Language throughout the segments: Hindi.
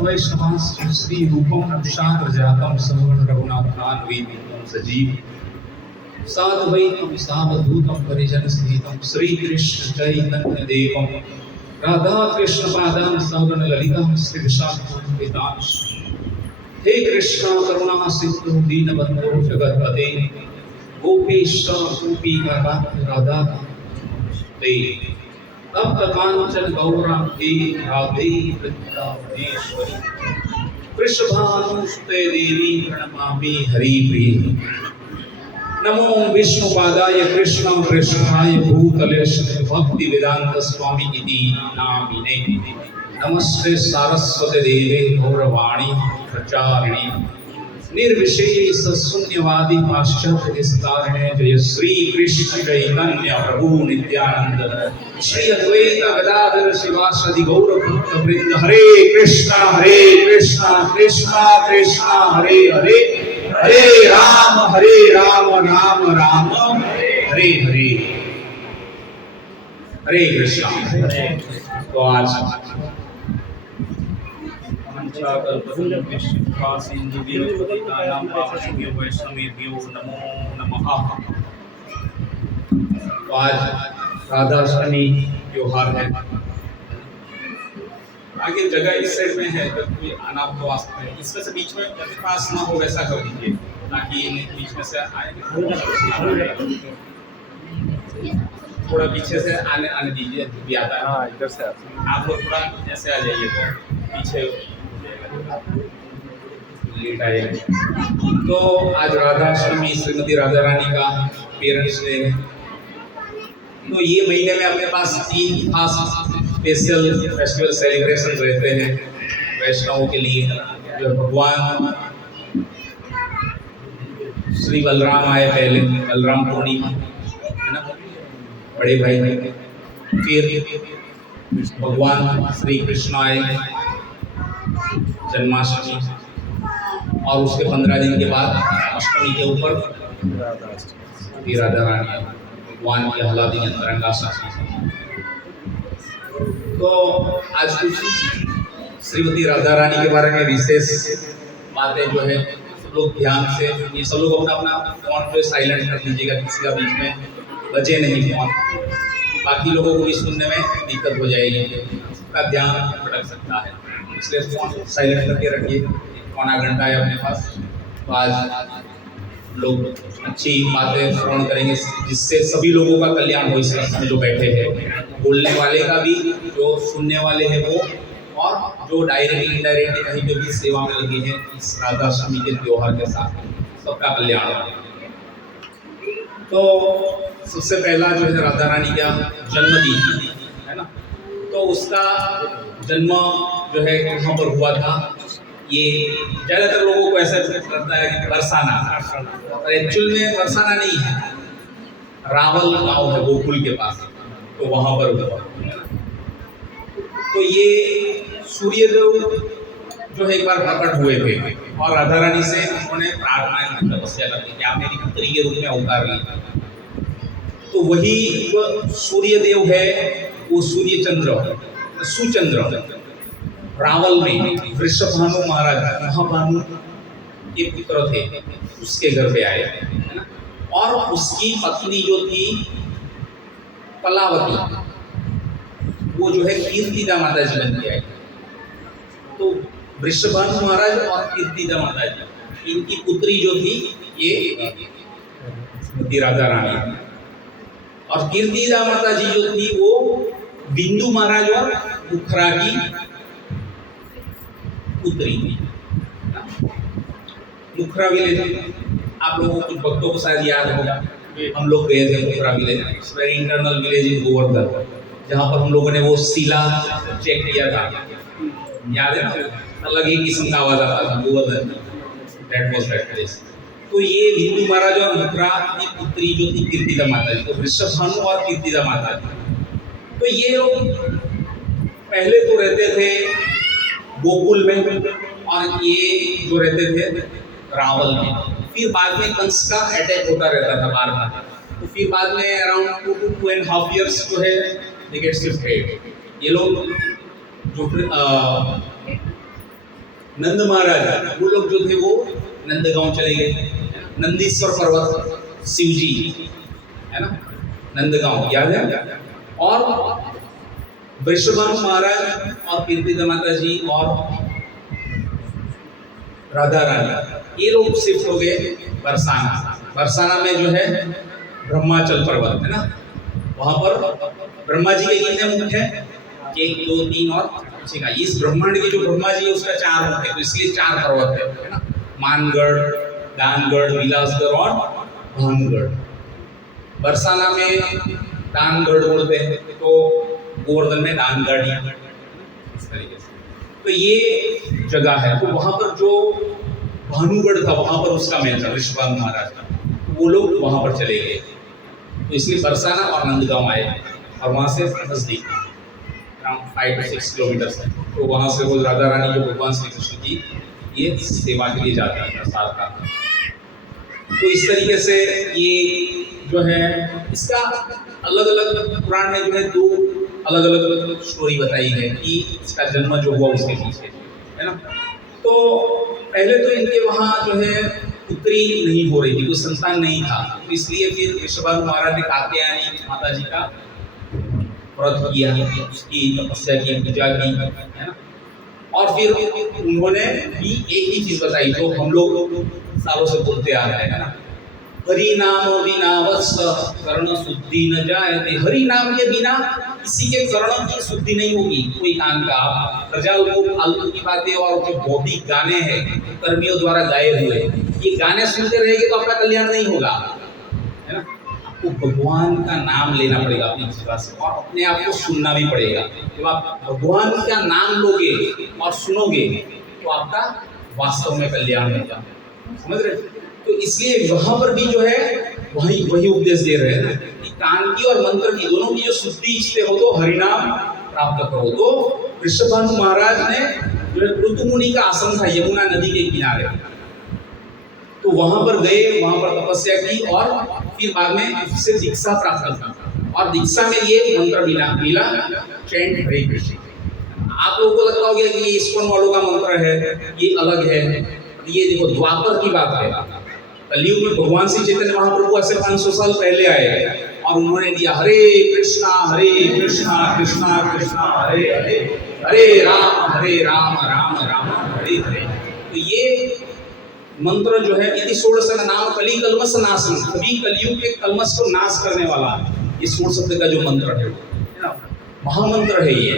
वैष्णवांश्च श्री रूपम शांत जातम सवर्ण रघुनाथान्वितं सजीव साद्वैतम सावधूतम परिजन सहितम श्री कृष्ण चैतन्य देवम राधा कृष्ण पादान सवर्ण ललितम श्री विशाखान्वितांश। हे कृष्ण करुणा सिंधु दीनबंधु जगत्पते गोपेश गोपीका राधा ते तप्त कांचन गौरांगी राधे वृंदावनेश्वरी वृषभानुसुते देवी प्रणमामि हरिप्रिये। नमो विष्णुपादाय कृष्ण वृषभाय भूतले भक्ति वेदांत स्वामी इति नामिने। नमस्ते सारस्वती देवे गौरवाणी प्रचारिणे निर्विशेष शून्यवादी पाश्चात्य विस्तारिणे। जय श्री कृष्ण चैतन्य प्रभु नित्यानंद श्री अद्वैत गदाधर शिवासादि गौर भक्त वृंद। हरे कृष्णा कृष्णा कृष्णा हरे हरे हरे राम राम राम हरे हरे। हरे कृष्णा। तो आज नमो नमः। तो आज राधाष्टमी त्योहार है। आगे जगह इस साइड में है, जब कोई आना तो आ सकते हैं। इसमें से बीच में पास ना हो वैसा कर दीजिए ताकि बीच में से आए। थोड़ा पीछे से आने दीजिए भी आता है। हाँ, इधर से आप लोग थोड़ा ऐसे आ जाइए तो पीछे लेट आइए। तो आज राधाष्टमी श्रीमती राधा रानी का पेरेंट्स डे है। तो ये महीने में अपने पास 3 खास स्पेशल फेस्टिवल सेलिब्रेशन रहते हैं वैष्णवों के लिए। जो भगवान श्री बलराम आए पहले, बलराम पूर्णिमा है ना, बड़े भाई। फिर भगवान श्री कृष्ण आए जन्माष्टमी, और उसके 15 दिन के बाद अष्टमी के ऊपर राधा रानी भगवान की आह्लादी अंतरंगा साथी। तो आज कुछ श्रीमती राधा रानी के बारे में विशेष बातें जो है सब लोग ध्यान से, ये सब लोग अपना अपना फोन पे साइलेंट कर दीजिएगा, किसी का बीच में बजे नहीं फोन, बाकी लोगों को भी सुनने में दिक्कत हो जाएगी, उसका ध्यान भटक सकता है। इसलिए फोन साइलेंट करके रखिए। 1 घंटा है अपने पास। तो आज लोग अच्छी बातें श्रवण करेंगे जिससे सभी लोगों का कल्याण हो। इस में जो बैठे हैं, बोलने वाले का भी, जो सुनने वाले हैं वो, और जो डायरेक्टली इनडायरेक्टली कहीं पे भी सेवा में लगे हैं इस राधाष्टमी के त्योहार के साथ, सबका कल्याण हो। तो सबसे पहला जो है राधा रानी का जन्मदिन है ना, तो उसका जन्म जो है कहाँ पर हुआ था, ये ज़्यादातर लोगों को ऐसा लगता है कि बरसाना, और एक्चुअल में बरसाना नहीं है, रावल गांव है गोकुल के पास, तो वहाँ पर हुआ। तो ये सूर्यदेव जो है एक बार प्रकट हुए थे और राधा रानी से उन्होंने प्रार्थना की, तपस्या करती कि आप मेरी पुत्री के रूप में अवतार ली। तो वही जो सूर्यदेव है वो सूर्यचंद्र सुचंद्र रावल में वृषभानु महाराज महाभानु के पुत्र थे, उसके घर पे आए है ना। और उसकी पत्नी जो थी कलावती, वो जो है कीर्तिदा माता जी बन के आई। तो वृषभानु महाराज और कीर्तिदा माता जी, इनकी पुत्री जो थी ये राधा रानी, और कीर्तिदा माता जी जो थी वो बिंदु महाराज और मुखरा की पुत्री थी। मुखरा विलेज आप लोगों को कुछ भक्तों को शायद याद होगा, हम लोग गए थे Mukhra village, it's very internal village in Govardhan, जहाँ पर हम लोगों ने वो शिला चेक किया था, याद है ना, अलग ही किस्म का आवाज आता था Govardhan, that was that place. तो ये बिंदु महाराज और मुखरा की पुत्री जो थी कीर्तिदा माता जी, तो वृषभानु और कीर्तिदा माता जी, तो ये लोग पहले तो रहते थे गोकुल में, और ये जो रहते थे रावल में। फिर बाद में कंस का अटैक होता रहता था बार बार, तो फिर बाद में अराउंड 2 to 2.5 years जो है दे गेट शिफ्टेड। ये लोग जो नंद महाराज वो लोग जो थे वो नंदगांव चले गए। नंदीश्वर पर्वत शिव जी है ना, नंदगांव याद है। और वृषभानु महाराज और कीर्तिदा माता जी और राधा रानी ये लोग शिफ्ट हो गए बरसाना। बरसाना में जो है ब्रह्माचल पर्वत है ना, वहां पर ब्रह्मा जी के कितने मुख हैं? 1 2 3 और पीछे का। इस ब्रह्मांड के जो ब्रह्मा जी है उसका 4 मुख है, तो इसलिए 4 पर्वत है ना, मानगढ़, दानगढ़, विलासगढ़ और भानुगढ़। बरसाना में दानगढ़ बोलते हैं, तो गोवर्धन में दानगढ़ इस तरीके से। तो ये जगह है, तो वहां पर जो भानुगढ़ था वहां पर उसका मेल था वृषभानु महाराज का, तो वो लोग वहां पर चले गए। तो इसलिए बरसाना और नंदगांव आए और वहां से नजदीक अराउंड 5 to 6 किलोमीटर है। तो वहां से वो राधा रानी जो भगवान श्री कृष्ण की ये सेवा के लिए जाती है प्रसाद का। तो इस तरीके से ये जो है इसका अलग अलग पुराण में जो है 2 अलग अलग स्टोरी बताई है कि इसका जन्म जो हुआ उसके पीछे है ना। तो पहले तो इनके वहाँ जो है पुत्री नहीं हो रही थी, कोई संतान नहीं था, तो इसलिए फिर वृषभानु महाराज ने कात्यायनी माता जी का व्रत किया, उसकी तपस्या की, पूजा की है ना। और फिर उन्होंने भी एक ही चीज बताई जो हम लोग सालों से बोलते आ रहे हैं है ना, हरि नाम बिना वत्स कर्ण शुद्धि न जायते। हरि नाम के बिना किसी के कर्ण की शुद्धि नहीं होगी, कोई कान का। प्रजा को फालतू की बातें और जो भौतिक गाने हैं कर्मियों द्वारा गाए हुए, ये गाने सुनते रहेंगे तो आपका कल्याण नहीं होगा है ना। आपको भगवान का नाम लेना पड़ेगा अपनी जीवा से, और अपने आप को सुनना भी पड़ेगा। जब आप भगवान का नाम लोगे और सुनोगे तो आपका वास्तव में कल्याण होगा, समझ रहे। तो इसलिए वहां पर भी जो है वही उपदेश दे रहे हैं ना कि कान की और मंत्र की दोनों की जो शुद्धि इच्छते हो तो हरिनाम प्राप्त करो। तो वृषभानु महाराज ने जो है ऋतु मुनि का आश्रम था यमुना नदी के किनारे, तो वहां पर गए, वहां पर तपस्या की और फिर बाद में उससे दीक्षा प्राप्त की। और दीक्षा में ये मंत्र मिला चैंट हरे कृष्ण। आप लोगों को लगता होगा कि ये इस्कॉन वालों का मंत्र है, ये अलग है। ये देखो द्वापर की बात है, कलयुग में भगवान श्री चैतन्य महाप्रभु ऐसे 500 साल पहले आए और उन्होंने दिया हरे कृष्णा कृष्णा कृष्णा हरे हरे, हरे राम राम राम हरे हरे। तो ये मंत्र जो है इति षोडश नाम कली कलमश नाशन, सभी कलयुग के कलमश को नाश करने वाला ये 16 शब्द का जो मंत्र है ना, महामंत्र है ये,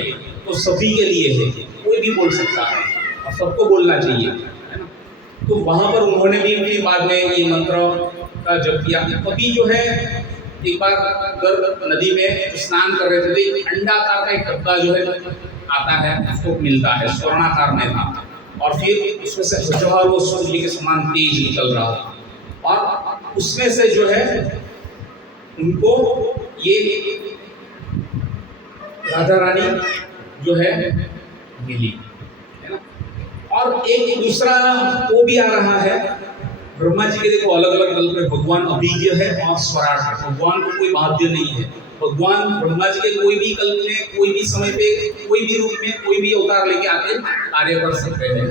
तो सभी के लिए है, कोई भी बोल सकता है और सबको बोलना चाहिए। तो वहां पर उन्होंने भी बाद में ये मंत्र का जप किया। कभी जो है एक बार नदी में स्नान कर रहे थे तो एक अंडाकार का एक डब्बा जो है आता है, उसको मिलता है, स्वर्णाकार में था, और फिर उसमें से हजारों सूर्य के समान तेज निकल रहा था, और उसमें से जो है उनको ये राधा रानी जो है मिली। और एक दूसरा वो भी आ रहा है, ब्रह्मा जी के देखो अलग अलग कल्प में भगवान अभिज्ञ है और स्वराट है, भगवान को कोई बाध्य नहीं है। भगवान ब्रह्मा जी के कोई भी कल्प में, कोई भी समय पे, कोई भी रूप में, कोई भी अवतार लेके आके कार्य कर सकते हैं।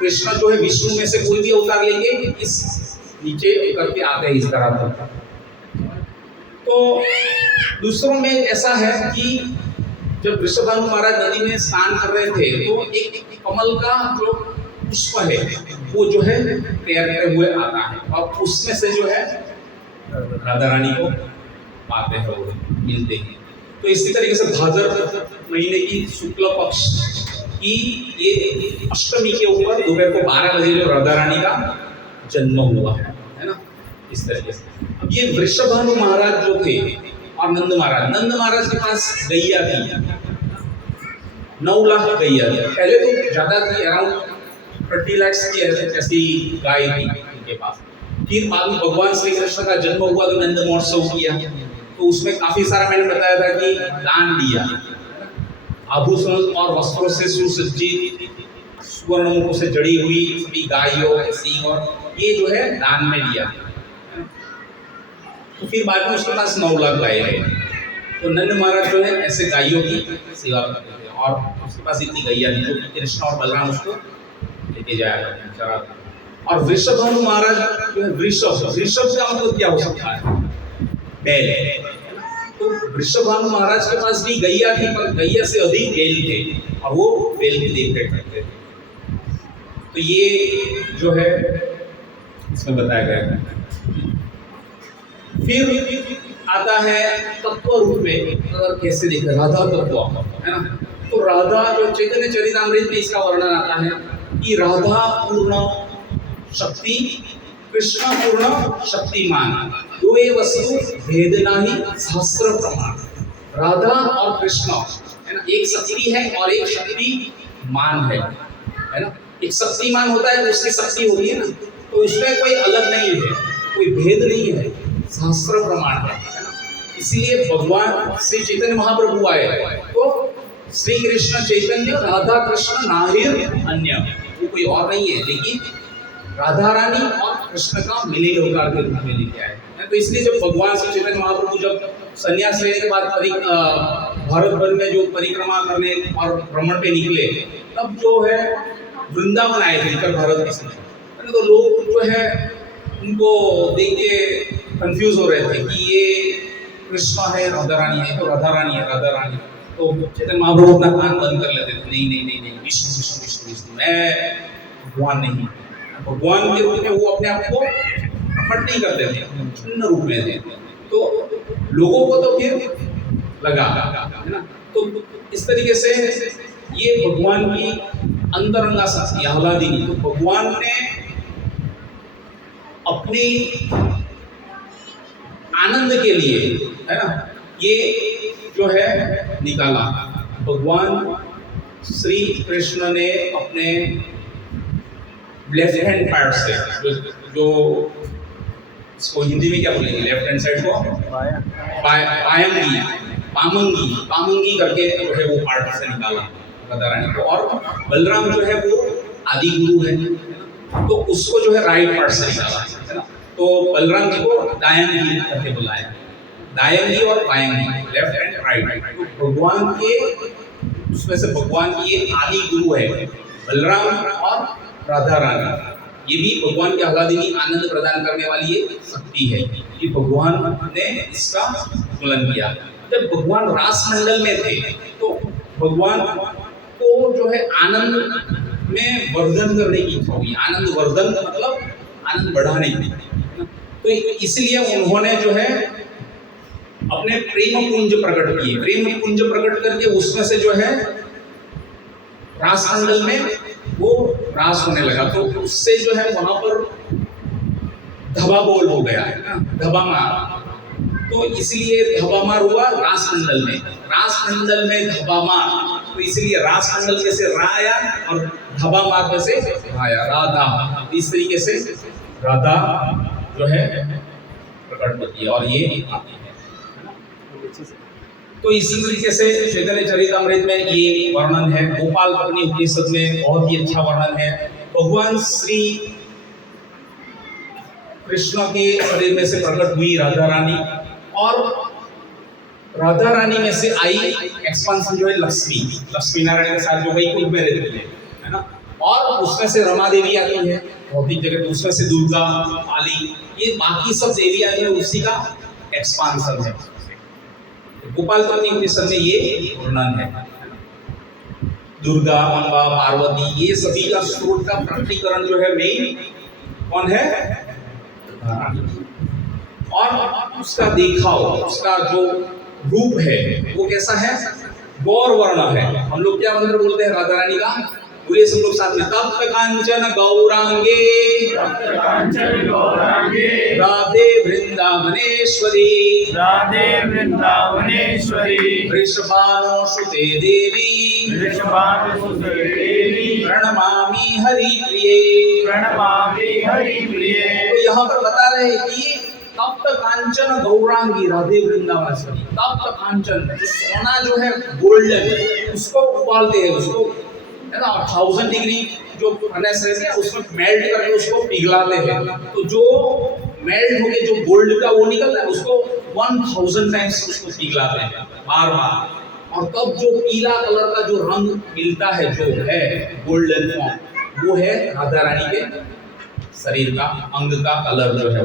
कृष्ण जो है विष्णु में से कोई भी अवतार लेके इस नीचे करके आते हैं इस तरह पर। तो दूसरों में ऐसा है कि जब वृषभानु महाराज नदी में स्नान कर रहे थे तो एक कमल का जो पुष्प है वो जो है तैरते हुए आता है, और उसमें से जो है राधा रानी को पाते हैं, वो मिलते हैं। तो इसी तरीके से भाद्र महीने की शुक्ल पक्ष की ये अष्टमी के ऊपर दोपहर को 12 बजे जो राधा रानी का जन्म हुआ है ना, इस तरीके से। अब ये वृषभानु महाराज जो थे और नंद महाराज के पास गैया थी, 9 लाख गैया थी। पहले तो ज्यादा थी, अराउंड 30 लाख की ऐसी गाय थी उनके पास। फिर बाद में भगवान श्री कृष्ण का जन्म हुआ तो नंद महोत्सव किया, तो उसमें काफी सारा मैंने बताया था कि दान दिया, आभूषण और वस्त्रों से सुसज्जित, स्वर्ण मुकुट से जड़ी हुई सभी गायों सिंह और ये जो है दान में दिया। तो फिर बाद में उसके पास 9 लाख गाय है, तो नंद महाराज जो है ऐसे गायों की सेवा करते थे, और उसके पास इतनी गैया थी जो कृष्ण और बलराम उसको लेके जाया करते हैं। और वृषभानु महाराज जो है, वृषभ का मतलब क्या हो सकता है? बैल। तो वृषभानु महाराज के पास भी गैया थी, पर गैया से अधिक बैल थे और वो बैल की देखरेख करते थे। तो ये जो है इसमें बताया गया है। फिर आता है तत्व रूप में, अगर कैसे देखते राधा तत्व, है ना। तो राधा जो चैतन्य चरितामृत में इसका वर्णन आता है कि राधा पूर्ण शक्ति, कृष्ण पूर्ण शक्तिमान, दो ये वस्तु भेद नाही सहस्र प्रमाण। राधा और कृष्ण, है ना, एक शक्ति है और एक शक्तिमान है ना। एक शक्तिमान होता है तो उसकी शक्ति होती है ना, तो उसमें कोई अलग नहीं है, कोई भेद नहीं है, सहस्र प्रमाण है ना। इसीलिए भगवान श्री चैतन्य महाप्रभु आए तो श्री कृष्ण चैतन्य राधा कृष्ण नाहिर अन्य, वो कोई और नहीं है, लेकिन राधा रानी और कृष्ण का मिलित अवतार के रूप में लेके आए। तो इसलिए जब भगवान श्री चैतन्य महाप्रभु जब संन्यास लेने के बाद भारत भर में जो परिक्रमा करने और भ्रमण पे निकले, तब जो है वृंदावन आए थे उत्तर भारत में। तो लोग जो है उनको देख के कंफ्यूज हो रहे थे कि ये कृष्ण है राधा रानी है, तो राधा रानी है राधा रानी। तो चैतन्य महाप्रभु अपना कान बंद कर लेते थे, नहीं नहीं नहीं नहीं, विष्णु विष्णु विष्णु विष्णु, मैं भगवान नहीं। भगवान के रूप में वो अपने आप को प्रकट नहीं करते थे, भिन्न रूप में थे। तो लोगों को तो फिर लगा, है ना। तो इस तरीके से ये भगवान की अंतरंगा शक्ति आह्लादिनी, तो भगवान ने अपने आनंद के लिए, है ना, ये जो है निकाला। भगवान श्री कृष्ण ने अपने लेफ्ट हैंड पार्ट से, जो इसको हिंदी में क्या बोलेंगे, लेफ्ट हैंड साइड को पामंगी करके जो है वो पार्ट से निकाला राधा रानी को। और बलराम जो है वो आदि गुरु है, तो उसको जो है राइट पार्ट से निकाला, है ना। तो बलराम जी को दायंगी करके बुलाया, दायंगी और बायंगी, लेफ्ट हैंड राइट। तो भगवान के उसमें से भगवान की ये आदि गुरु है बलराम और राधा रानी। ये भी भगवान के आह्लादिनी आनंद प्रदान करने वाली ये शक्ति है कि भगवान ने इसका तुलन किया। जब भगवान रास मंडल में थे तो भगवान को जो है आनंद में वर्धन करने की इच्छा हुई। आनंद वर्धन मतलब आनंद बढ़ाने की, तो इसलिए उन्होंने जो है अपने प्रेम पुंज प्रकट किए। प्रेम पुंज प्रकट करके उसमें से जो है रास मंडल में वो रास होने लगा, तो उससे जो है वहां पर धबा बोल हो गया, है ना, धबा मार। तो इसलिए धबा मार हुआ रास मंडल में, रास मंडल में धबा मार। तो इसलिए रास मंडल में से रा आया और धबा मार में से आया राधा। इस तरीके से राधा जो है प्रकट होती है और ये आती है। तो इसी तरीके से चैतन्य चरितामृत में ये वर्णन है। गोपाल पत्नी उपनिषद में बहुत ही अच्छा वर्णन है। भगवान श्री कृष्ण के शरीर में से प्रकट हुई राधा रानी, और राधा रानी में से आई एक्सपांशन जो है लक्ष्मी नारायण के साथ जो वैकुंठ में रहती है ना। और उसमें से रमा देवी आती है भौतिक जगत, उसमें से दुर्गा, काली, ये बाकी सब देवी आती है, उसी का एक्सपांशन है। गोपाल पत्नी उपनिषद में ये वर्णन है। दुर्गा, अम्बा, पार्वती, ये सभी का स्रोत का प्रकटीकरण जो है मेन कौन है? और उसका दिखाव, उसका जो रूप है वो कैसा है? गौर वर्ण है। हम लोग क्या मंत्र बोलते हैं राधा रानी का? बोलिए सब लोग साथ में, तप्त कांचन गौरांगे राधे वृंदावनेश्वरी वृषभानुसुते देवी प्रणमामि हरिप्रिये। तो यहाँ पर बता रहे हैं कि तप्त कांचन गौरांगी राधे वृंदावनेश्वरी। तप्त कांचन, जो सोना जो है गोल्डन, उसको उबालते हैं, उसको, है ना, 1000 डिग्री जो फर्नेस रहती है उसमें मेल्ट करके उसको पिघलाते हैं। तो जो मेल्ट होके जो गोल्ड का वो निकलता है उसको 1000 टाइम्स उसको पिघलाते हैं बार बार, और तब जो पीला कलर का जो रंग मिलता है जो है गोल्डन फॉर्म, वो है राधा रानी के शरीर का अंग का कलर जो है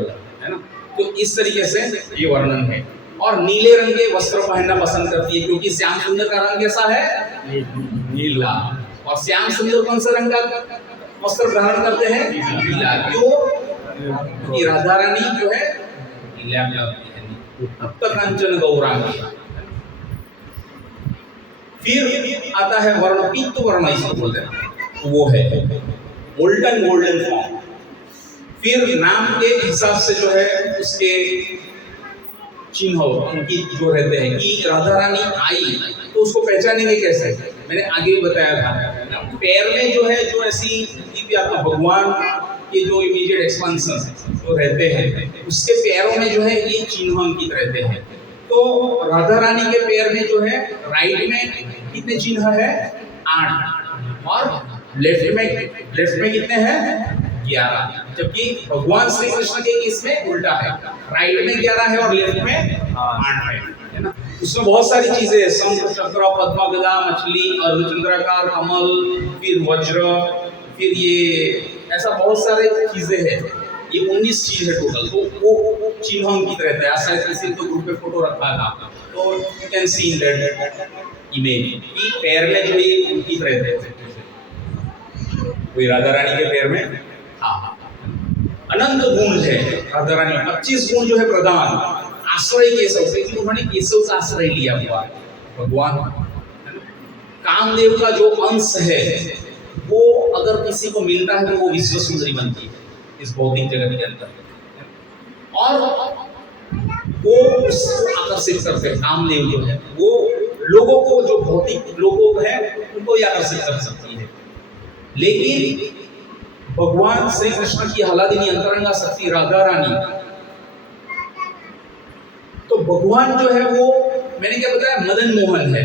ना। तो इस तरीके से ये वर्णन है। और नीले रंग के वस्त्र पहनना पसंद करती है, क्योंकि श्याम सुंदर का रंग कैसा है? नीला। और श्याम सुंदर कौन सा रंग का वस्त्र धारण करते हैं? नीला। क्यों? क्योंकि राधा रानी जो है नीला कंचन गौरांगी। फिर आता है वर्ण पीत वर्ण, इसको बोलते हैं, वो है गोल्डन गोल्डन फॉर्म। फिर नाम के हिसाब से जो है उसके चिन्ह उनकी जो रहते हैं कि राधा रानी आई तो उसको पहचानेंगे कैसे? मैंने आगे भी बताया था, पैर में जो है जो ऐसी आपका भगवान के जो इमीडिएट एक्सपेंशन जो रहते हैं उसके पैरों में जो है ये चिन्ह अंकित रहते हैं। तो राधा रानी के पैर में जो है राइट में कितने चिन्ह है? 8। और लेफ्ट में कितने हैं? 11। जबकि भगवान श्री कृष्ण के इसमें उल्टा है, राइट में 11 है और लेफ्ट में 8 है ना। उसमें बहुत सारी चीजें हैं, शंख चक्र पद्म गदा मछली अर्धचंद्राकार कमल, फिर वज्र, फिर ये ऐसा बहुत सारे चीजें हैं। ये 19 चीज है टोटल। तो वो चिन्ह अंकित रहता है। ऐसा किसी तो ग्रुप पे फोटो रखा था तो you can see in that image कि पैर में जो ये अंकित रहते हैं। कोई राधा रानी के पैर में अनंत गुण है। राधा रानी 25 गुण जो है प्रधान। आश्रय केशव से, उन्होंने केशव का आश्रय लिया हुआ भगवान। कामदेव का जो अंश है वो अगर किसी को मिलता है तो वो विश्व सुंदरी बनती है इस भौतिक जगत के अंदर, और वो उसको आकर्षित करते हैं। कामदेव जो है वो लोगों को, जो भौतिक लोगों है उनको ही आकर्षित कर सकती है। लेकिन भगवान श्री कृष्ण की आह्लादिनी अंतरंगा शक्ति राधा रानी, तो भगवान जो है वो मैंने क्या बताया, मदन मोहन है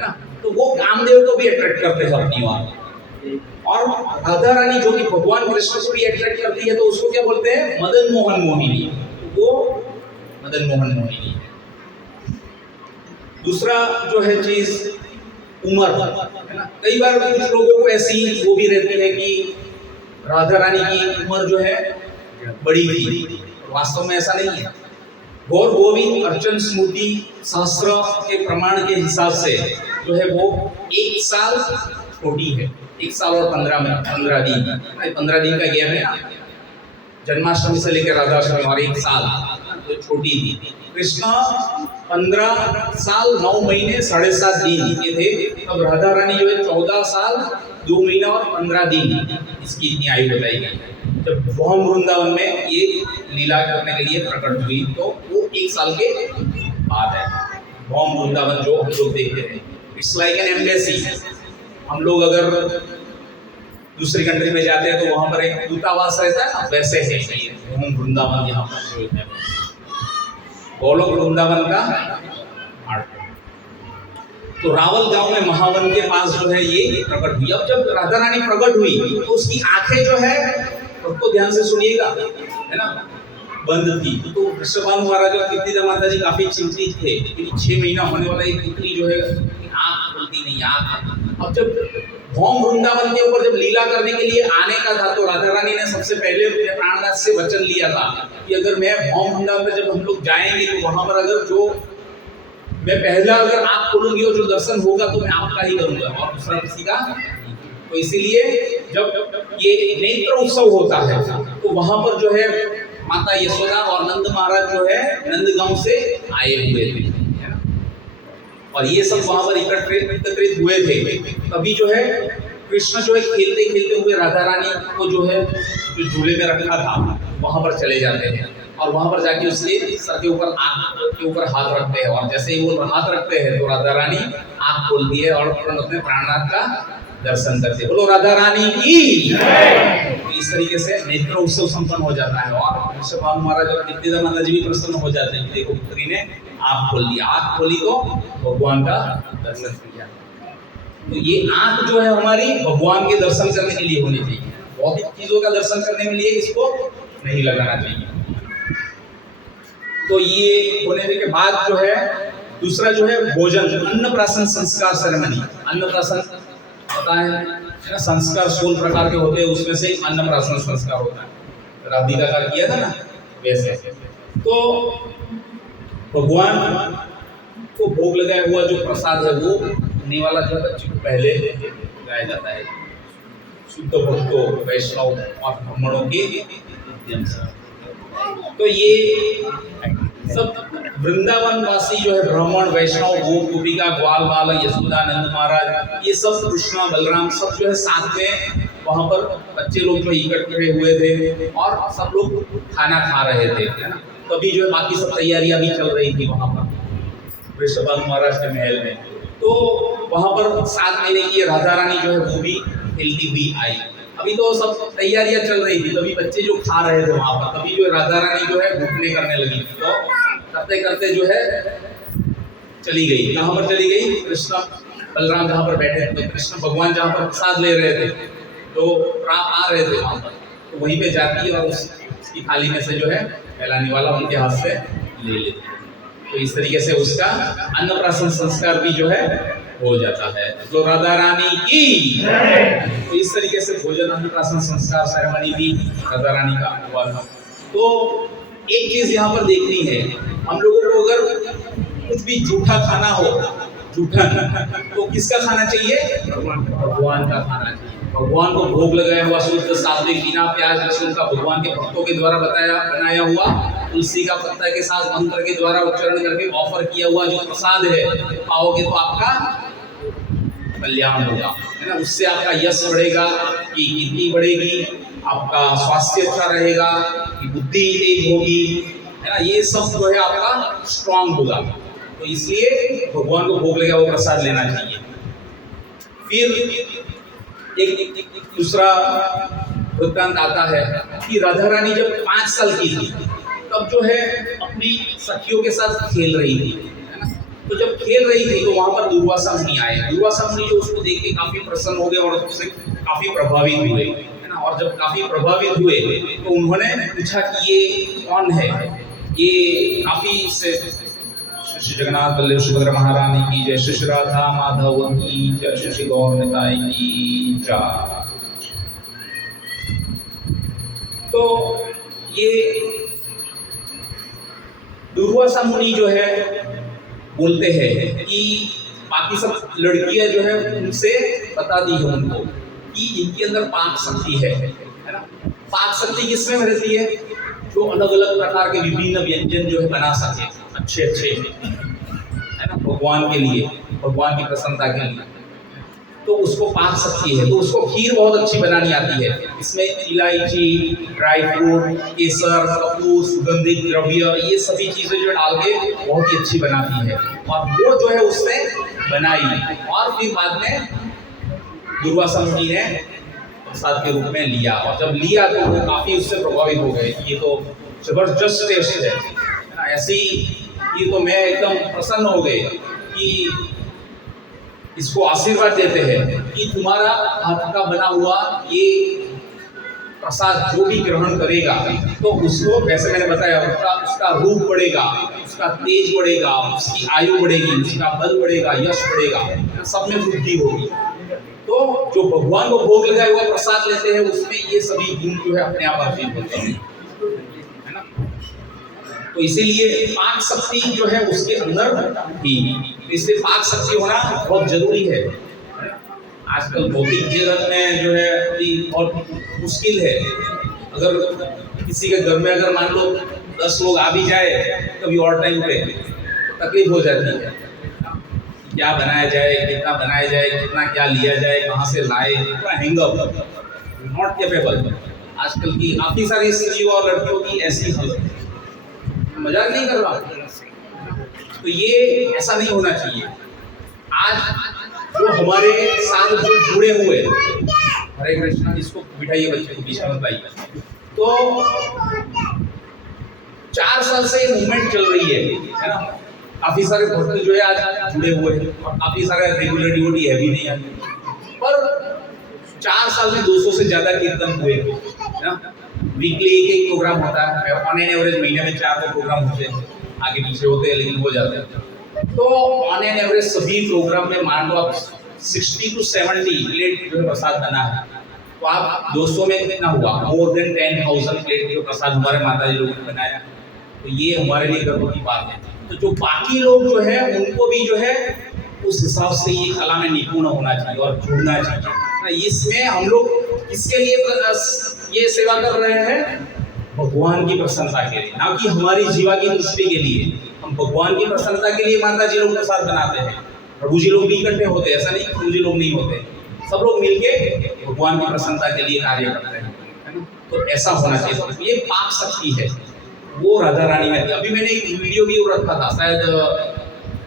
ना। तो वो कामदेव को भी अट्रैक्ट करते हैं अपनी ओर, और राधा रानी जो कि भगवान कृष्ण को भी अट्रैक्ट करती है तो उसको क्या बोलते हैं? मदन मोहन मोहिनी। वो मदन मोहन मोहिनी है। दूसरा जो है चीज उम्र है ना। कई बार कुछ लोगों को ऐसी वो भी रहती है कि राधा रानी की उम्र जो है बड़ी थी, वास्तव में ऐसा नहीं है। गौर गोविंद अर्चन स्मृति शास्त्र के प्रमाण के हिसाब से जो है वो 1 साल छोटी है। 1 साल और 15 दिन, 15 दिन का गैप है ना, जन्माष्टमी से लेकर राधाष्टमी, और 1 साल तो छोटी थी। कृष्ण 15 साल 9 महीने 7.5 दिन के थे, अब राधा रानी जो है 14 साल 2 महीना और 15 दिन इसकी इतनी आयु बताई गई। जब भौम वृंदावन में ये लीला करने के लिए प्रकट हुई तो वो 1 साल के बाद है। भौम वृंदावन जो हम लोग देखते हैं, इट्स लाइक एन एम्बेसी। हम लोग अगर दूसरी कंट्री में जाते हैं तो वहां पर एक दूतावास रहता है ना, वैसे है ये भौम वृंदावन। यहाँ पर जो है गोलोक वृंदावन का आर्ट। तो रावल गांव में महावन के पास जो है ये प्रकट हुई। अब जब राधा रानी प्रकट हुई तो उसकी आंखें जो है, उसको ध्यान से सुनिएगा, है ना, बंद थी। तो वृषभानु महाराज और कीर्तिदा माता जी काफी चिंतित थे कि 6 महीना होने वाला एक पुत्री जो है आंख खुलती नहीं, आंख। अब जब भौम वृंदावन के ऊपर जब लीला करने के लिए आने का था तो राधा रानी ने सबसे पहले अपने प्राणनाथ से वचन लिया था कि अगर मैं भौम वृंदावन में जब हम लोग जाएंगे तो वहां पर अगर जो मैं पहला अगर आप खोलूंगी और जो दर्शन होगा तो मैं आपका ही करूंगा और दूसरा किसी का। तो इसीलिए जब ये नेत्र उत्सव होता है तो वहां पर जो है माता यशोदा और नंद महाराज जो है नंदगांव से आए हुए थे, है ना, और ये सब वहां पर एकत्रित हुए थे। तभी जो है कृष्ण जो है खेलते खेलते हुए राधा रानी को जो है जो झूले में रखा था वहां पर चले जाते हैं और वहां पर जाके उसके सर के ऊपर आंख के ऊपर हाथ रखते हैं, और जैसे ही वो हाथ रखते हैं तो राधा रानी आंख खोलती है और अपने प्राणनाथ का दर्शन करते। बोलो राधा रानी की। इस तरीके से नेत्र उत्सव संपन्न हो जाता है और वृषभानु महाराज और कीर्तिदा माता जी भी प्रसन्न हो जाते हैं। देखो पुत्री ने आंख खोल दी, आंख खोली तो भगवान का दर्शन किया। तो ये आंख जो है हमारी भगवान के दर्शन करने के लिए होनी चाहिए, भौतिक चीजों का दर्शन करने के लिए इसको नहीं लगाना चाहिए। तो ये होने के बाद जो है दूसरा जो है भोजन, अन्नप्राशन संस्कार सेरेमनी। अन्नप्राशन पता है है ना, संस्कार 16 प्रकार के होते हैं, उसमें से अन्नप्राशन संस्कार होता है। राधिका का किया था ना वैसे। तो भगवान को भोग लगाया हुआ जो प्रसाद है वो होने वाला जो बच्चे को पहले गाया जाता है शुद्ध भक्तों, वैष्णव और ब्राह्मणों के माध्यम से। तो ये सब वृंदावन वासी जो है ब्राह्मण, वैष्णव, गोप गोपिका, ग्वाल बाल, यशोदा, नंद महाराज, ये सब कृष्णा बलराम सब जो है साथ में वहां पर बच्चे लोग जो इकट्ठे हुए थे और सब लोग खाना खा रहे थे, है ना। तभी जो है बाकी सब तैयारियां भी चल रही थी वहां पर वृषभानु महाराज के महल में। तो वहां पर 7 महीने की राधा रानी जो है वो भी हिलती हुई आई। अभी तो सब तैयारियां चल रही थी, तभी बच्चे जो खा रहे थे वहां पर, तभी जो राधा रानी जो है घुटने करने लगी। तो करते करते जो है चली गई। कहाँ पर चली गई? कृष्ण बलराम जहाँ पर बैठे थे, कृष्ण भगवान जहाँ पर प्रसाद ले रहे थे, तो राम आ रहे थे वहां पर, तो वहीं पे जाती है और उसकी थाली में से जो है फैलाने वाला उनके हाथ से ले लेती है। तो इस तरीके से उसका अन्नप्राशन संस्कार भी जो है हो जाता है। तो राधा रानी की, तो इस तरीके से भोजन अन्नप्राशन संस्कार सेरेमनी भी राधा रानी का हुआ था। तो एक चीज यहाँ पर देखनी है, हम लोगों को अगर कुछ भी जूठा खाना हो, जूठा, तो किसका खाना चाहिए? भगवान का खाना चाहिए। भगवान को भोग लगाया हुआ शुद्ध सात्विक बिना प्याज लहसुन का भगवान के भक्तों के द्वारा बनाया हुआ तुलसी का पत्ता के साथ मंत्र के द्वारा उच्चारण करके ऑफर किया हुआ जो प्रसाद है पाओगे तो आपका कल्याण होगा, है ना। उससे आपका यश बढ़ेगा, की कीर्ति बढ़ेगी, आपका स्वास्थ्य अच्छा रहेगा, की बुद्धि तेज होगी, है ना। ये सब जो है आपका स्ट्रांग होगा। तो इसलिए भगवान को भोग लगा वो प्रसाद लेना चाहिए। फिर एक दूसरा वृत्तांत आता है कि राधा रानी जब 5 साल की थी तब जो है अपनी सखियों के साथ खेल रही थी, है ना। तो जब खेल रही थी तो वहां पर दुर्वासा मुनि आए। दुर्वासा मुनि जो उसको देख के काफी प्रसन्न हो गए और उससे काफी प्रभावित हुए, है ना। और जब काफी प्रभावित हुए तो उन्होंने पूछा कि ये कौन है, ये काफी से श्री जगन्नाथ बल्लभ सुभद्रा महारानी की जय, श्री राधा माधव की जय, श्री गौर निताई की जय। तो ये दुर्वासा मुनि जो है बोलते हैं कि बाकी सब लड़कियां जो है उनसे बता दी है उनको कि इनके अंदर पाक शक्ति है ना। पाक शक्ति किसमें रहती है? जो अलग अलग प्रकार के विभिन्न व्यंजन जो है बना सके अच्छे अच्छे, है ना, भगवान के लिए, भगवान की प्रसन्नता के लिए। तो उसको पाक शक्ति है, तो उसको खीर बहुत अच्छी बनानी आती है। इसमें इलायची, ड्राई फ्रूट, केसर, कपूर, सुगंधित द्रव्य, ये सभी चीजें जो डाल के बहुत ही अच्छी बनाती है। और वो जो है उसने बनाई और फिर बाद में दुर्वासा मुनि ने प्रसाद के रूप में लिया। और जब लिया तो वो काफी उससे प्रभावित हो गए। ये तो जबरदस्त टेस्ट है ना, ऐसी ये तो मैं एकदम प्रसन्न हो गए कि इसको आशीर्वाद देते हैं कि तुम्हारा हाथ का बना हुआ ये प्रसाद जो भी ग्रहण करेगा तो उसको, वैसे मैंने बताया, उसका रूप बढ़ेगा, उसका तेज बढ़ेगा, उसकी आयु बढ़ेगी, उसका बल बढ़ेगा, यश बढ़ेगा, सब में वृद्धि होगी। तो जो भगवान को भोग लगाया हुआ प्रसाद लेते हैं उसमें ये सभी गुण जो है अपने आप अर्जित होते हैं, है ना। तो इसीलिए पाक शक्ति जो है उसके अंदर थी, इसलिए पाक शक्ति होना बहुत जरूरी है। आजकल भौतिक जगत में जो है बहुत मुश्किल है। अगर किसी के घर में अगर मान लो 10 लोग आ भी जाए कभी और टाइम पे तो तकलीफ हो जाती है, क्या बनाया जाए, कितना बनाया जाए, कितना क्या लिया जाए, कहाँ से लाए, पूरा हैंगअप, नॉट कैपेबल। आजकल की काफी सारी स्त्रियों और लड़कियों की ऐसी हालत, मजाक नहीं कर रहा। तो ये ऐसा नहीं होना चाहिए। आज जो हमारे साथ जो जुड़े हुए, हरे कृष्णा, इसको बिठाइए बच्चे को बीच में बताइए। तो 4 साल से ये मूवमेंट चल रही है ना। काफी सारे भक्त जो है आज जुड़े हुए हैं और काफी सारे रेगुलर ड्यूटी है भी नहीं है, पर 4 साल में 200 से ज्यादा कीर्तन हुए ना। वीकली एक प्रोग्राम होता है, ऑन एन एवरेज महीने में 4 प्रोग्राम होते हैं, आगे पीछे होते हैं लेकिन हो जाते हैं। तो ऑन एन एवरेज सभी प्रोग्राम में मान लो आप 60 to 70 प्लेट जो है प्रसाद बना है। तो आप 200 में कितना हुआ, मोर देन 10,000 प्लेट जो प्रसाद हमारे माता जी लोगों ने बनाया। तो ये हमारे लिए गर्व की बात है। तो जो बाकी लोग जो है उनको भी जो है उस हिसाब से ये कला में निपुण होना चाहिए और जुड़ना चाहिए। इसमें हम लोग किसके लिए ये सेवा कर रहे हैं, भगवान की प्रसन्नता के लिए, ना कि हमारी जीवा की दृष्टि के लिए। हम भगवान की प्रसन्नता के लिए माता जी लोग प्रसाद बनाते हैं। प्रभु जी लोग भी इकट्ठे होते हैं, ऐसा नहीं प्रभु जी लोग नहीं होते, सब लोग मिलके भगवान की प्रसन्नता के लिए कार्य करते हैं, है ना। तो ऐसा होना चाहिए। तो ये पाक शक्ति है, वो राधा रानी में। अभी मैंने एक वीडियो भी रखा था, शायद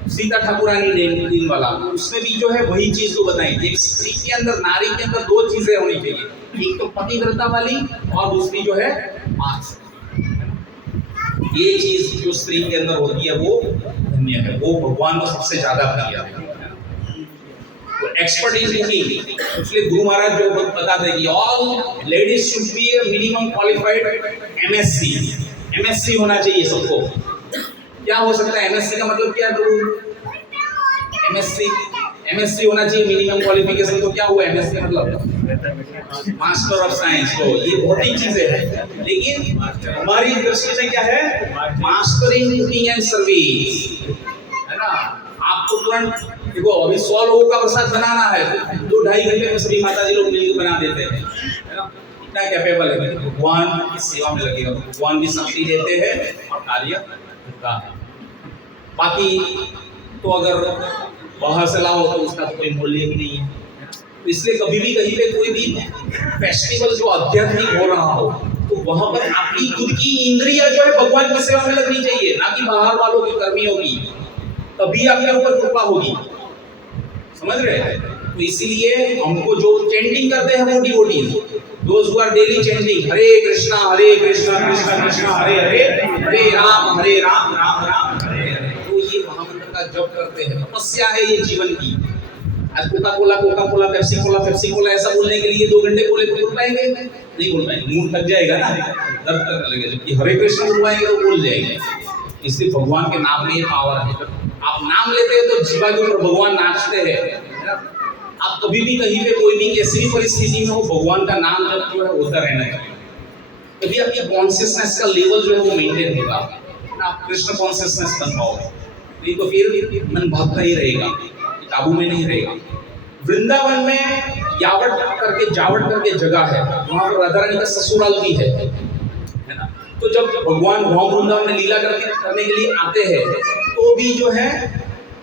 सीता ठाकुरानी दिन वाला, उसमें भी जो है वही चीज तो बताई। एक स्त्री के अंदर, नारी के अंदर दो चीजें होनी चाहिए, एक तो पतिव्रता वाली और दूसरी जो है पाक शक्ति। ये चीज जो स्त्री के अंदर होती है वो धन्य है, वो भगवान को सबसे ज्यादा प्रिय है। तो एक्सपर्ट इज इन, इसलिए गुरु महाराज जो बताते हैं कि all ladies should be minimum qualified MSc होना चाहिए सबको। क्या हो सकता है एमएससी का मतलब क्या है? एमएससी होना चाहिए मिनिमम क्वालिफिकेशन। तो क्या हुआ एमएससी का मतलब? Master of science. तो ये भौतिक चीजें हैं, लेकिन हमारी दृष्टि में क्या है, master in cooking and service, है ना। आपको तुरंत देखो, अभी 100 लोगों का प्रसाद बनाना है, 2-2.5 घंटे में सभी माता जी लोग मिलकर बना देते हैं, है ना। इतना कैपेबल है। भगवान की सेवा में लगेगा, भगवान की शक्ति देते हैं और कार्य होता है। बाकी तो अगर बाहर से लाओ तो उसका तो कोई मूल्य ही नहीं है। तो इसलिए कभी भी कहीं पे कोई भी फेस्टिवल जो आध्यात्मिक हो रहा हो, तो वहां पर आपकी खुद की इंद्रियां जो है भगवान की सेवा में लगनी चाहिए, ना कि बाहर वालों की, कर्मियों की। तभी आपके ऊपर कृपा होगी, समझ रहे हैं। तो इसीलिए हमको जो चैंटिंग करते हैं वो devotees, those who are daily chanting Hare Krishna Krishna Krishna Hare Hare, Hare Ram Ram Ram Hare Hare, तो ये महामंत्र का जप करते हैं। तपस्या है ये जीवन की। आज कोका कोला पेप्सी कोला ऐसा बोलने के लिए 2 घंटे बोले तो बोल पाएंगे? नहीं बोल पाएंगे, मुंह थक जाएगा ना, दर्द करने लगेगा। जबकि हरे कृष्ण बोलवाएंगे तो बोल जाएंगे। इसलिए भगवान के नाम में ये पावर है। आप नाम लेते हैं तो जीवा के ऊपर भगवान नाचते हैं। आप कभी भी कहीं पे कोई भी कैसी भी परिस्थिति में हो, भगवान का नाम जब जो है होता रहना चाहिए। तभी आपकी कॉन्शियसनेस का लेवल जो है वो मेंटेन होगा, आप कृष्ण कॉन्शियसनेस बन पाओगे। नहीं तो फिर मन भागता ही रहेगा, काबू में नहीं रहेगा। वृंदावन में जावट करके जगह है, वहां पर राधा रानी का ससुराल भी है ना। तो जब भगवान भौम वृंदावन में लीला करने के लिए आते हैं, तो भी जो है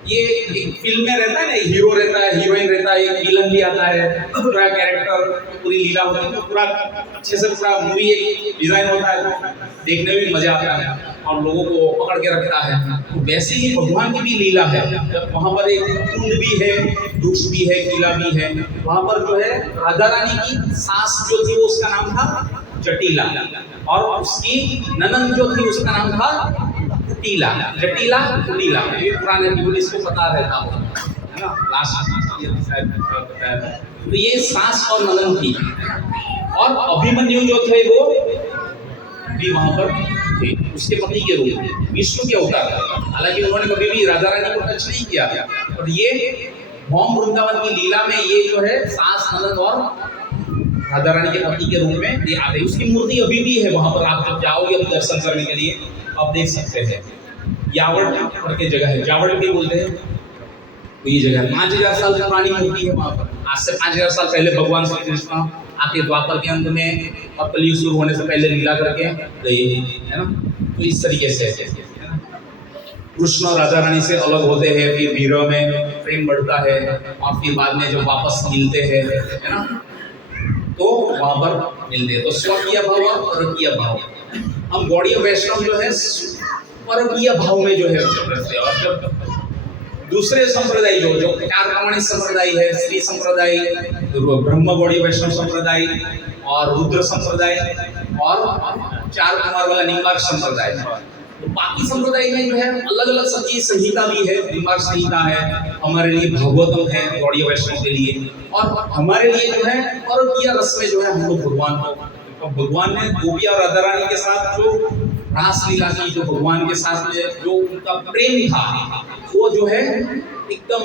ये एक फिल्म में रहता है ना, हीरो रहता है, हीरोइन रहता है, एक विलन भी आता है, पूरा कैरेक्टर, पूरी लीला होती है, तो पूरा अच्छे से पूरा मूवी एक डिजाइन होता है, तो देखने में मजा आता है और लोगों को पकड़ के रखता है। तो वैसे ही भगवान की भी लीला है। वहाँ पर एक कुंड भी है, वृक्ष भी है, किला भी है। वहाँ पर जो है राधा रानी की सास जो थी वो उसका नाम था जटिला, और उसकी ननद जो थी उसका नाम था कुटीला। जटिला कुटीला, ये पुराने पुलिस को पता रहता हो, है ना। लास्ट शायद बताया था। तो ये सास और ननद थी, और अभिमन्यु जो थे वो भी वहां पर थे, उसके पति के रूप में, विष्णु के अवतार। हालांकि उन्होंने कभी भी राधा रानी को टच नहीं किया, और ये भौम वृंदावन की लीला में ये जो है सास, ननद और राधा रानी के पति के रूप में ये आते हैं। उसकी मूर्ति अभी भी है वहां पर। आप जब जाओगे अभी दर्शन करने के लिए आप देख सकते हैं। यावट करके जगह है, जावट भी बोलते हैं। तो ये जगह 5000 साल पुरानी मूर्ति है वहां पर। आज से 5000 साल पहले भगवान श्री कृष्ण आके द्वापर के अंत में और कलयुग शुरू होने से पहले लीला करके गए, है ना। तो इस तरीके से है ना। कृष्ण और राधा रानी से अलग होते हैं, फिर विरह में प्रेम बढ़ता है, और फिर बाद में जब वापस मिलते हैं, है ना, तो वहां पर मिलते हैं। तो स्वकीय भाव और परकीय भाव, हम गौड़ीय वैष्णव जो है परकीय भाव में जो है रहते हैं। और जब दूसरे संप्रदाय जो 4 प्रामाणिक संप्रदाय है, श्री संप्रदाय, ब्रह्म गौड़ीय वैष्णव संप्रदाय और रुद्र संप्रदाय और 4 कुमार वाला निम्बार्क संप्रदाय। तो बाकी संप्रदाय में जो है अलग अलग सबकी संहिता भी है। निम्बार्क संहिता है हमारे लिए, भागवतम है गौड़ीय वैष्णव के लिए, और हमारे लिए जो है परकीय रस में जो है हम लोग भगवान को, भगवान ने गोपिया और राधा रानी के साथ जो रासलीला की, जो भगवान के साथ में जो उनका प्रेम था, वो जो है एकदम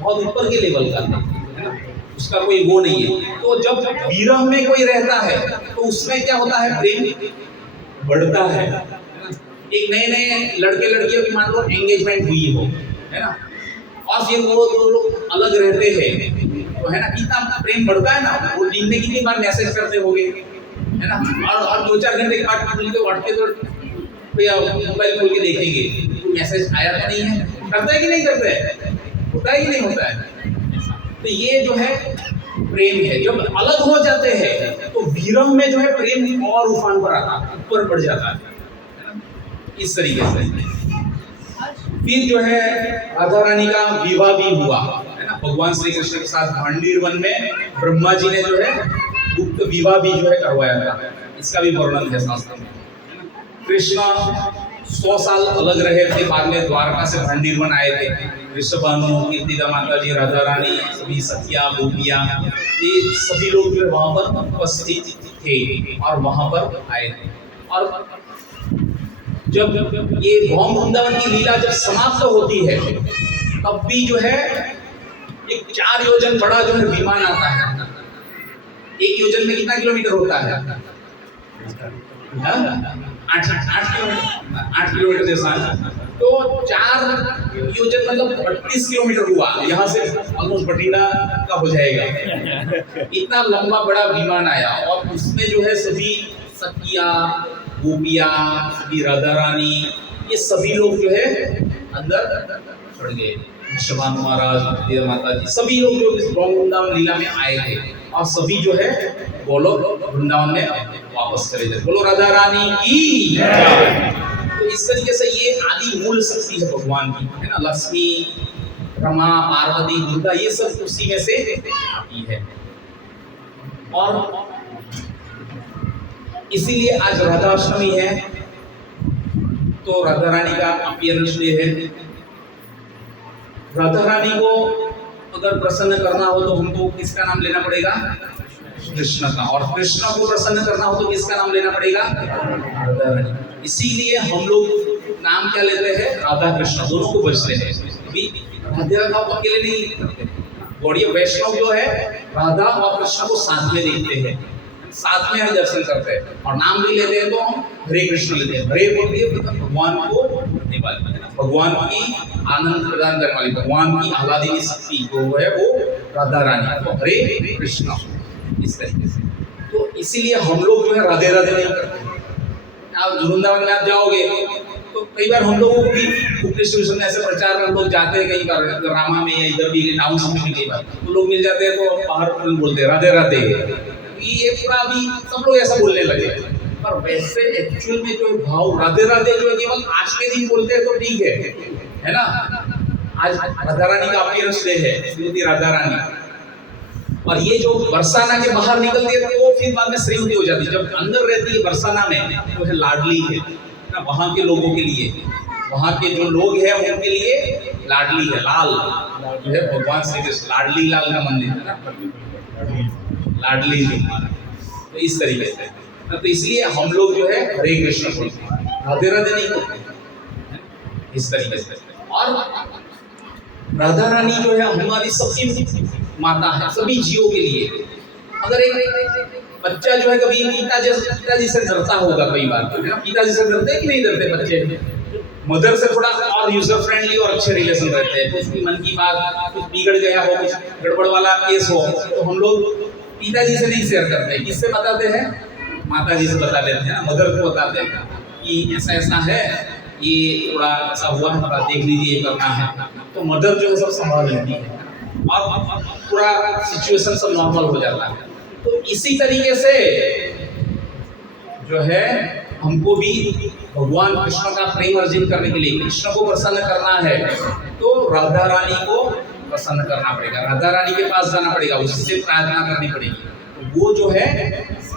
बहुत ऊपर के लेवल का था, है ना, उसका कोई वो नहीं है। तो जब विरह में कोई रहता है तो उसमें क्या होता है, प्रेम बढ़ता है ना। एक नए नए लड़के लड़कियों की मान लो एंगेजमेंट हुई हो, है ना, और फिर वो दो लोग अलग रहते हैं तो है ना, कितना प्रेम बढ़ता है ना। वो दिन में कितनी बार मैसेज करते होंगे, है ना, और 2-4 घंटे के बाद उठते तो भैया मोबाइल खोल के देखेंगे मैसेज आया तो नहीं है, करता है कि नहीं करता है, होता है कि नहीं होता है। तो ये जो है प्रेम है। जब अलग हो जाते हैं तो विरह में जो है प्रेम और उफान पर आता है, ऊपर बढ़ जाता है, इस तरीके से। फिर जो है राधा रानी का विवाह भी हुआ, है ना, भगवान श्री कृष्ण के साथ भांडीर वन में ब्रह्मा जी ने जो है गुप्त विवाह भी जो है करवाया था, इसका भी वर्णन है शास्त्र में। कृष्ण 100 साल अलग रहे थे, बाद में द्वारका से भांडीर वन आए थे। ऋषभानु, कीर्तिदा माता जी, राधा रानी, सभी सखिया गोपियां, ये सभी लोग जो है वहां पर उपस्थित थे और वहां पर आए थे। और जब ये भौम वृंदावन की लीला जब समाप्त होती है तब भी जो है एक 4 योजन बड़ा जो है विमान आता है। एक योजन में कितना किलोमीटर होता है? 8 किलोमीटर जैसा। तो 4 योजन मतलब 32 किलोमीटर हुआ, यहाँ से ऑलमोस्ट बठिंडा का हो जाएगा। इतना लंबा बड़ा विमान आया और उसमें जो है सभी सखिया गोपियां, सभी राधा रानी, ये सभी लोग जो है अंदर चढ़ गए। ऋषभानु महाराज, कीर्तिदा माता जी, सभी लोग जो इस भौम वृंदावन लीला में आए थे और सभी जो है गोलोक वृंदावन में वापस चले जाए। बोलो राधा रानी की जय। तो इस तरीके से ये आदि मूल शक्ति है भगवान की, है ना। लक्ष्मी, रमा, पार्वती, दुर्गा, ये सब उसी में से आती है। और इसीलिए आज राधाष्टमी है तो राधा रानी का अपीयरेंस डे है। राधा रानी को अगर प्रसन्न करना हो तो हमको किसका नाम लेना पड़ेगा? कृष्ण का। और कृष्ण को प्रसन्न करना हो तो किसका नाम लेना पड़ेगा? राधा रानी। इसीलिए हम लोग नाम क्या लेते हैं? राधा कृष्ण, दोनों को बचते हैं। राधे राधा को अकेले नहीं करते। गौड़ीय वैष्णव जो है राधा और कृष्ण को साथ में देखते हैं, साथ में हम दर्शन करते हैं और नाम भी लेते हैं तो हम हरे कृष्ण लेते हैं। हरे बोलते हैं भगवान को भरने वाली, है ना, भगवान की आनंद प्रदान करने वाली, भगवान की आह्लादिनी शक्ति जो है वो राधा रानी। तो हरे कृष्ण इस तरीके से। तो इसीलिए हम लोग जो है राधे राधे नहीं करते। आप वृंदावन में आप जाओगे तो कई बार हम लोगों को भी कृष्ण में ऐसे प्रचार में लोग जाते हैं, कई बार रामा में या इधर भी टाउन में भी कई बार तो लोग मिल जाते हैं तो बाहर बोलते हैं राधे राधे। ये पूरा भी सब लोग ऐसा बोलने लगे, पर वैसे एक्चुअल में जो भाव राधे राधे जो है केवल आज के दिन बोलते हैं तो ठीक है ना। आज राधा रानी का अपीयरेंस डे है, श्रीमती राधा रानी। और ये जो बरसाना के बाहर निकलती है तो वो फिर बाद में श्रीमती हो जाती है। जब अंदर रहती है बरसाना में तो है लाडली है ना, वहाँ के लोगों के लिए, वहाँ के जो लोग हैं उनके लिए लाडली है। लाल जो है भगवान श्री कृष्ण, लाडली लाल का मंदिर है ना, लाडली जी। तो इस तरीके से तो इसलिए हम लोग जो है हरे कृष्ण बोलते हैं, राधे राधे नहीं बोलते, इस तरीके से। और राधा रानी जो है हमारी सबकी माता है सभी जीवों के लिए। अगर एक बच्चा जो है कभी पिताजी से डरता होगा, कई बार है ना, पिताजी से डरते हैं कि नहीं डरते बच्चे? मदर से थोड़ा और यूजर फ्रेंडली और अच्छे रिलेशन रहते हैं। कुछ भी मन की बात, कुछ बिगड़ गया हो, कुछ गड़बड़ वाला केस हो तो हम लोग पिताजी से नहीं शेयर करते, किससे बताते हैं? माता जी से बता देते हैं, मदर को बताते हैं कि ऐसा ऐसा है, ये थोड़ा ऐसा हुआ है, थोड़ा देख लीजिए, ये करना है। तो मदर जो है सब संभाल लेती है और पूरा सिचुएशन सब नॉर्मल हो जाता है। तो इसी तरीके से जो है हमको भी भगवान कृष्ण का प्रेम अर्जित करने के लिए, कृष्ण को प्रसन्न करना है तो राधा रानी को प्रसन्न करना पड़ेगा, राधा रानी के पास जाना पड़ेगा, उससे प्रार्थना करनी पड़ेगी। तो वो जो है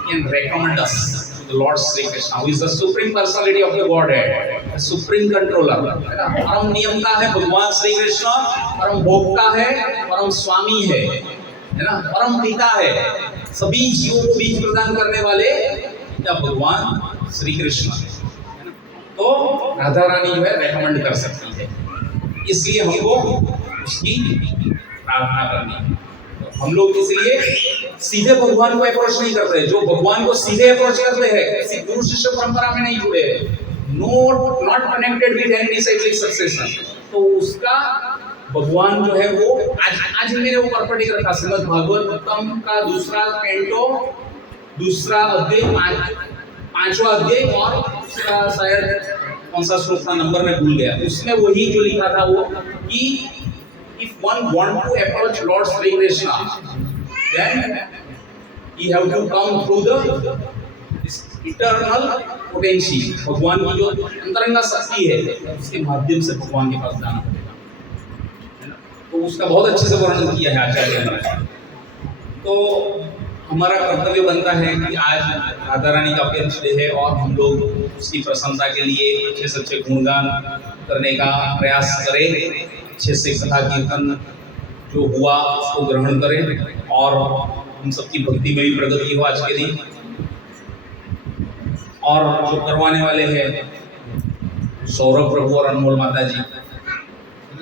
can recommend us to the lord Shri Krishna, who is the supreme personality of the godhead, supreme controller, है ना, परम नियंता है भगवान श्री कृष्ण, परम भोक्ता है, परम स्वामी है ना, परम पिता है, सभी जीवों को बीज प्रदान करने वाले या भगवान श्री कृष्ण। तो राधा रानी जो है रेकमेंड कर सकती है, इसलिए हमको उसकी प्रार्थना करनी। तो हम लोग इसलिए सीधे भगवान को अप्रोच नहीं करते। जो भगवान को सीधे अप्रोच करते हैं किसी गुरु शिष्य परंपरा में नहीं जुड़े, not connected with any disciplic succession, तो उसका भगवान जो है वो आज मेरे ऊपर पढ़ रखा श्रीमद् भागवतम का दूसरा कैंटो, दूसरा अध्याय, पांचवा अध्याय और उसका शायद कौन सा श्लोक का नंबर मैं भूल गया, उसमें वही जो लिखा था वो कि if one want to approach Lord Sri Krishna, then he have to come through the eternal potency, भगवान की जो अंतरंगा शक्ति है उसके माध्यम से भगवान के पास जाना पड़ेगा। तो उसका बहुत अच्छे से वर्णन किया है आचार्य महाराज। तो हमारा कर्तव्य बनता है कि आज राधा रानी का बर्थडे है और हम लोग उसकी प्रसन्नता के लिए अच्छे से अच्छे गुणगान करने का प्रयास करें, अच्छे से कथा कीर्तन जो हुआ उसको ग्रहण करें और हम सबकी भक्ति में भी प्रगति हो आज के दिन। और जो करवाने वाले हैं सौरभ प्रभु और अनमोल माता जी,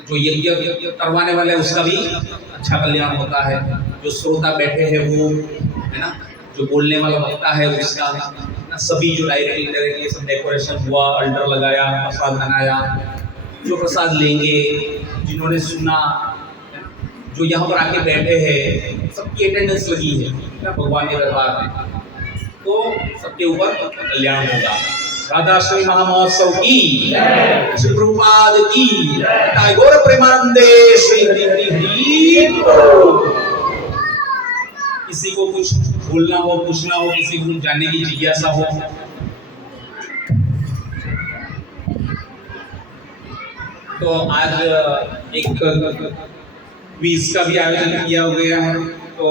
जो यज्ञ करवाने वाले हैं उसका भी अच्छा कल्याण होता है। जो श्रोता बैठे हैं वो है ना, जो बोलने वाला वक्ता है उसका, सभी जो डायरेक्टली सब डेकोरेशन हुआ, अल्टर लगाया, प्रसाद बनाया, जो प्रसाद लेंगे, जिन्होंने सुना, जो यहाँ पर आके बैठे हैं, सबकी अटेंडेंस लगी है भगवान के दरबार में, तो सबके ऊपर कल्याण होगा। राधाष्टमी महामहोत्सव की, श्री प्रभुपाद की, गौर प्रेमानंदे, श्री हरि हरि हरि। किसी को कुछ बोलना हो, पूछना हो, किसी को जानने की जिज्ञासा हो, तो आज एक क्विज का भी आयोजन किया गया है, तो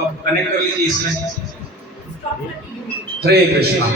आप कनेक्ट कर लीजिए इसमें। हरे कृष्णा।